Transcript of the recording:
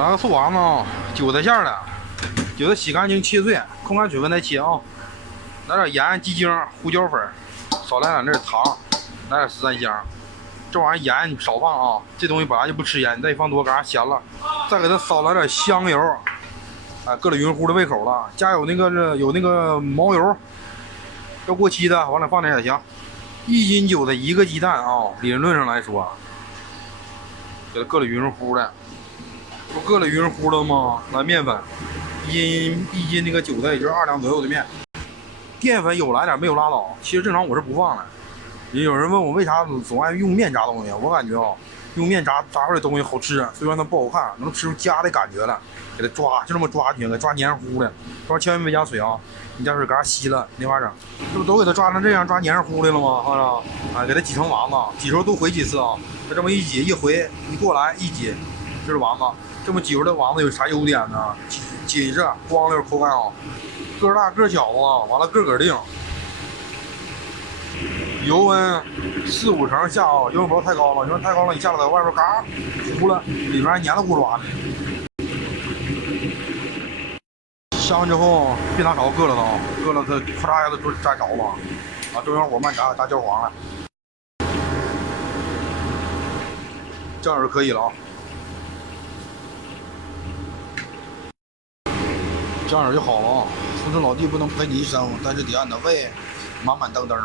拿个素丸子啊，韭菜馅的，韭菜洗干净切碎，控干水分再切啊。拿点盐、鸡精、胡椒粉，少来点糖，来点13香。这玩意盐你少放啊，这东西本来就不吃盐，你再放多，干啥咸了。再给它少来点香油，哎，搁了匀乎的胃口了。家有那个毛油，要过期的，往里放点也行。1斤韭菜1个鸡蛋啊，理论上来说，给它搁了匀乎的。不搁了匀乎了吗？来面粉，一斤那个韭菜也就是2两左右的面。淀粉有来点，没有拉倒。其实正常我是不放的。也有人问我为啥总爱用面炸东西，我感觉啊，用面炸出来的东西好吃，虽然它不好看，能吃出家的感觉来。给它抓，就这么抓进去，给抓黏糊的。这千万别加水啊！你加水给它稀了，没法整。这不都给它抓成这样，抓黏糊的了吗？看着，哎，给它挤成丸子，挤时候多回几次啊。它这么一挤一回，一过来一挤，就是丸子。这么挤出来的丸子有啥优点呢？紧实，光溜，口感好。个大个小啊，完了个个定。油温4、5成下啊，油温不要太高了，油温太高了，你下来在外边嘎糊了，里面还黏了咕抓的。下完之后别拿勺硌了它，硌了它咔嚓一下子就粘着了。啊，中小火慢炸，炸焦黄了，这样就可以了啊。这样就好了啊。出生老弟不能陪你一生，但是得让你的胃满满登登。